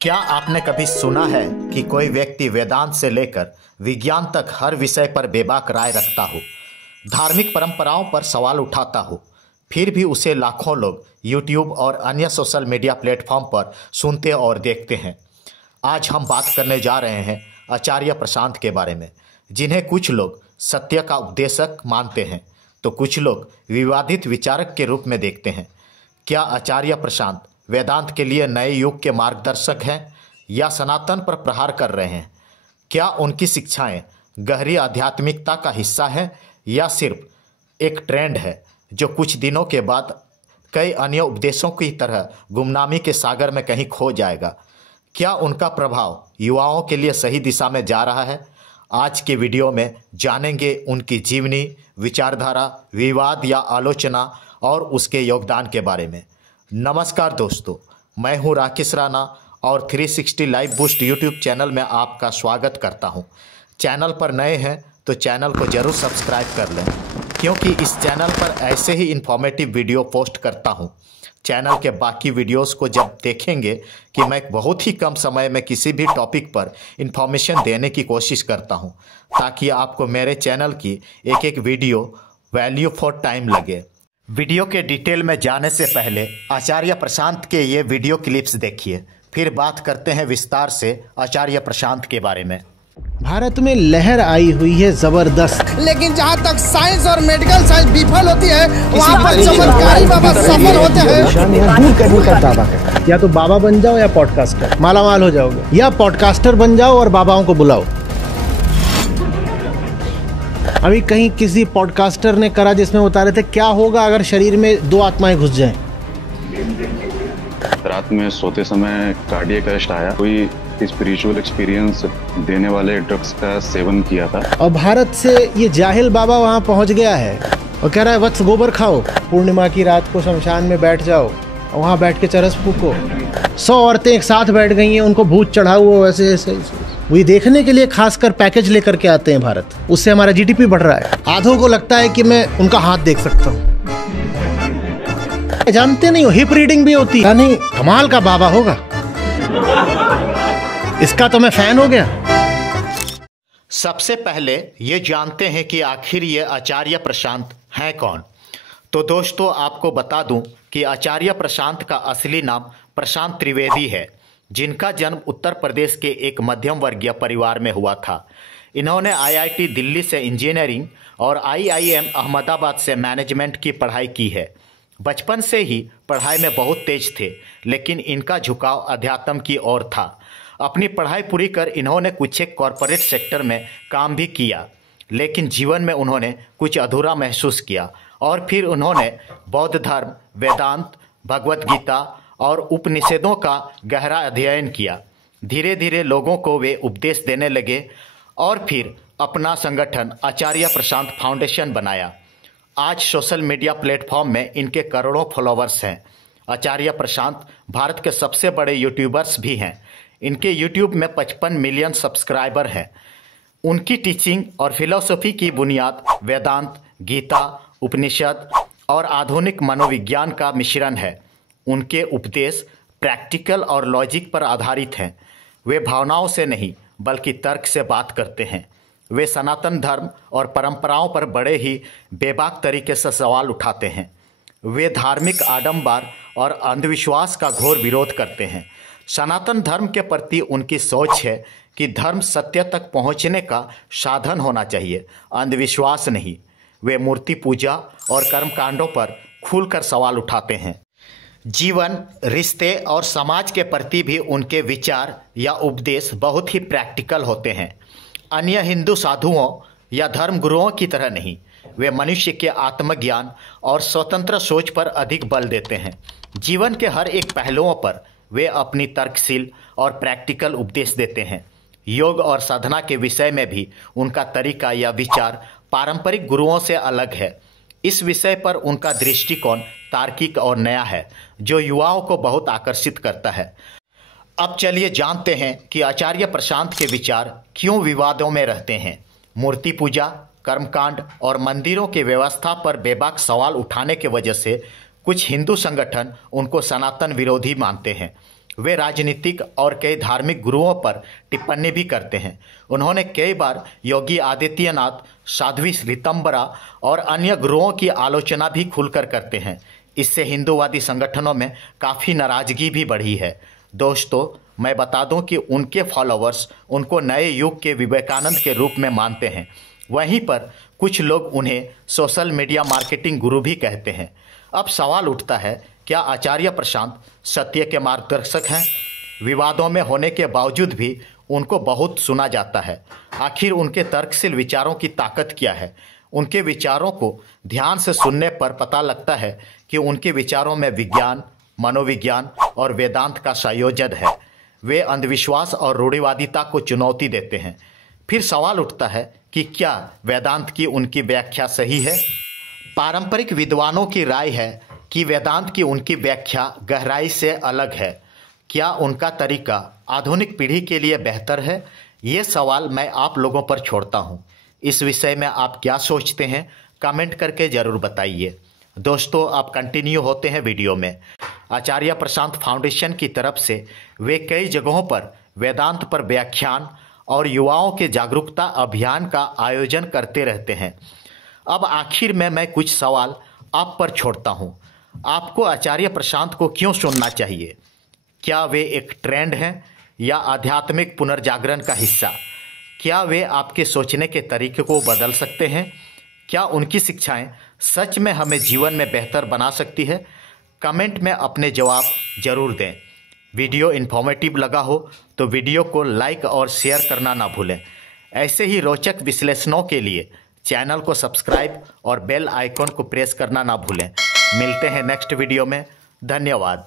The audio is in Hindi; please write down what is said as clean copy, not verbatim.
क्या आपने कभी सुना है कि कोई व्यक्ति वेदांत से लेकर विज्ञान तक हर विषय पर बेबाक राय रखता हो, धार्मिक परंपराओं पर सवाल उठाता हो, फिर भी उसे लाखों लोग यूट्यूब और अन्य सोशल मीडिया प्लेटफॉर्म पर सुनते और देखते हैं। आज हम बात करने जा रहे हैं आचार्य प्रशांत के बारे में, जिन्हें कुछ लोग सत्य का उपदेशक मानते हैं तो कुछ लोग विवादित विचारक के रूप में देखते हैं। क्या आचार्य प्रशांत वेदांत के लिए नए युग के मार्गदर्शक हैं या सनातन पर प्रहार कर रहे हैं? क्या उनकी शिक्षाएं गहरी आध्यात्मिकता का हिस्सा है या सिर्फ एक ट्रेंड है जो कुछ दिनों के बाद कई अन्य उपदेशों की तरह गुमनामी के सागर में कहीं खो जाएगा? क्या उनका प्रभाव युवाओं के लिए सही दिशा में जा रहा है? आज के वीडियो में जानेंगे उनकी जीवनी, विचारधारा, विवाद या आलोचना और उसके योगदान के बारे में। नमस्कार दोस्तों, मैं हूं राकेश राणा और 360 लाइव बूस्ट यूट्यूब चैनल में आपका स्वागत करता हूं। चैनल पर नए हैं तो चैनल को ज़रूर सब्सक्राइब कर लें, क्योंकि इस चैनल पर ऐसे ही इन्फॉर्मेटिव वीडियो पोस्ट करता हूं। चैनल के बाकी वीडियोस को जब देखेंगे कि मैं बहुत ही कम समय में किसी भी टॉपिक पर इन्फॉर्मेशन देने की कोशिश करता हूं, ताकि आपको मेरे चैनल की एक एक वीडियो वैल्यू फॉर टाइम लगे। वीडियो के डिटेल में जाने से पहले आचार्य प्रशांत के ये वीडियो क्लिप्स देखिए, फिर बात करते हैं विस्तार से आचार्य प्रशांत के बारे में। भारत में लहर आई हुई है जबरदस्त, लेकिन जहाँ तक साइंस और मेडिकल साइंस विफल होती है, वहाँ पर चमत्कारी बाबा सफल होते हैं। दूर करने का दावा करते हैं। या तो बाबा बन जाओ या पॉडकास्टर, माला माल हो जाओगे, या पॉडकास्टर बन जाओ और बाबाओं को बुलाओ। अभी कहीं किसी पॉडकास्टर ने करा जिसमें बता रहे थे क्या होगा अगर शरीर में दो आत्माएं घुस जाएं। रात में सोते समय कार्डियक अरेस्ट आया। कोई स्पिरिचुअल एक्सपीरियंस देने वाले ड्रग्स का सेवन किया था। और भारत से ये जाहिल बाबा वहाँ पहुँच गया है और कह रहा है वत्स गोबर खाओ, पूर्णिमा की रात को शमशान में बैठ जाओ, वहाँ बैठ के चरस फूको। 100 औरतें एक साथ बैठ गई हैं, उनको भूत चढ़ा हुआ वैसे ऐसे वही देखने के लिए खासकर पैकेज लेकर के आते हैं भारत। उससे हमारा जीडीपी बढ़ रहा है। आधों को लगता है कि मैं उनका हाथ देख सकता हूँ। जानते नहीं हो हिप रीडिंग भी होती है। नहीं, कमाल का बाबा होगा, इसका तो मैं फैन हो गया। सबसे पहले ये जानते हैं कि आखिर ये आचार्य प्रशांत हैं कौन। तो दोस्तों, आपको बता दूं कि आचार्य प्रशांत का असली नाम प्रशांत त्रिवेदी है, जिनका जन्म उत्तर प्रदेश के एक मध्यम वर्गीय परिवार में हुआ था। इन्होंने आईआईटी दिल्ली से इंजीनियरिंग और आईआईएम अहमदाबाद से मैनेजमेंट की पढ़ाई की है। बचपन से ही पढ़ाई में बहुत तेज थे, लेकिन इनका झुकाव अध्यात्म की ओर था। अपनी पढ़ाई पूरी कर इन्होंने कुछ एक कॉरपोरेट सेक्टर में काम भी किया, लेकिन जीवन में उन्होंने कुछ अधूरा महसूस किया और फिर उन्होंने बौद्ध धर्म, वेदांत, भगवत गीता और उपनिषदों का गहरा अध्ययन किया। धीरे धीरे लोगों को वे उपदेश देने लगे और फिर अपना संगठन आचार्य प्रशांत फाउंडेशन बनाया। आज सोशल मीडिया प्लेटफॉर्म में इनके करोड़ों फॉलोवर्स हैं। आचार्य प्रशांत भारत के सबसे बड़े यूट्यूबर्स भी हैं। इनके यूट्यूब में 55 मिलियन सब्सक्राइबर हैं। उनकी टीचिंग और फिलॉसफी की बुनियाद वेदांत, गीता, उपनिषद और आधुनिक मनोविज्ञान का मिश्रण है। उनके उपदेश प्रैक्टिकल और लॉजिक पर आधारित हैं। वे भावनाओं से नहीं बल्कि तर्क से बात करते हैं। वे सनातन धर्म और परंपराओं पर बड़े ही बेबाक तरीके से सवाल उठाते हैं। वे धार्मिक आडंबर और अंधविश्वास का घोर विरोध करते हैं। सनातन धर्म के प्रति उनकी सोच है कि धर्म सत्य तक पहुंचने का साधन होना चाहिए, अंधविश्वास नहीं। वे मूर्ति पूजा और कर्मकांडों पर खुलकर सवाल उठाते हैं। जीवन, रिश्ते और समाज के प्रति भी उनके विचार या उपदेश बहुत ही प्रैक्टिकल होते हैं। अन्य हिंदू साधुओं या धर्मगुरुओं की तरह नहीं, वे मनुष्य के आत्मज्ञान और स्वतंत्र सोच पर अधिक बल देते हैं। जीवन के हर एक पहलुओं पर वे अपनी तर्कशील और प्रैक्टिकल उपदेश देते हैं। योग और साधना के विषय में भी उनका तरीका या विचार पारंपरिक गुरुओं से अलग है। इस विषय पर उनका दृष्टिकोण तार्किक और नया है, जो युवाओं को बहुत आकर्षित करता है। अब चलिए जानते हैं कि आचार्य प्रशांत के विचार क्यों विवादों में रहते हैं। मूर्ति पूजा, कर्मकांड और मंदिरों की व्यवस्था पर बेबाक सवाल उठाने की वजह से कुछ हिंदू संगठन उनको सनातन विरोधी मानते हैं। वे राजनीतिक और कई धार्मिक गुरुओं पर टिप्पणी भी करते हैं। उन्होंने कई बार योगी आदित्यनाथ, साध्वी श्वेतांबरा और अन्य गुरुओं की आलोचना भी खुलकर करते हैं। इससे हिंदूवादी संगठनों में काफ़ी नाराजगी भी बढ़ी है। दोस्तों, मैं बता दूं कि उनके फॉलोअर्स उनको नए युग के विवेकानंद के रूप में मानते हैं। वहीं पर कुछ लोग उन्हें सोशल मीडिया मार्केटिंग गुरु भी कहते हैं। अब सवाल उठता है, क्या आचार्य प्रशांत सत्य के मार्गदर्शक हैं? विवादों में होने के बावजूद भी उनको बहुत सुना जाता है। आखिर उनके तर्कशील विचारों की ताकत क्या है? उनके विचारों को ध्यान से सुनने पर पता लगता है कि उनके विचारों में विज्ञान, मनोविज्ञान और वेदांत का संयोजन है। वे अंधविश्वास और रूढ़िवादिता को चुनौती देते हैं। फिर सवाल उठता है कि क्या वेदांत की उनकी व्याख्या सही है? पारंपरिक विद्वानों की राय है कि वेदांत की उनकी व्याख्या गहराई से अलग है। क्या उनका तरीका आधुनिक पीढ़ी के लिए बेहतर है? ये सवाल मैं आप लोगों पर छोड़ता हूँ। इस विषय में आप क्या सोचते हैं? कमेंट करके ज़रूर बताइए। दोस्तों, आप कंटिन्यू होते हैं वीडियो में। आचार्य प्रशांत फाउंडेशन की तरफ से वे कई जगहों पर वेदांत पर व्याख्यान और युवाओं के जागरूकता अभियान का आयोजन करते रहते हैं। अब आखिर में मैं कुछ सवाल आप पर छोड़ता हूँ। आपको आचार्य प्रशांत को क्यों सुनना चाहिए? क्या वे एक ट्रेंड हैं या आध्यात्मिक पुनर्जागरण का हिस्सा? क्या वे आपके सोचने के तरीके को बदल सकते हैं? क्या उनकी शिक्षाएं सच में हमें जीवन में बेहतर बना सकती है? कमेंट में अपने जवाब जरूर दें। वीडियो इन्फॉर्मेटिव लगा हो तो वीडियो को लाइक और शेयर करना ना भूलें। ऐसे ही रोचक विश्लेषणों के लिए चैनल को सब्सक्राइब और बेल आइकॉन को प्रेस करना ना भूलें। मिलते हैं नेक्स्ट वीडियो में। धन्यवाद।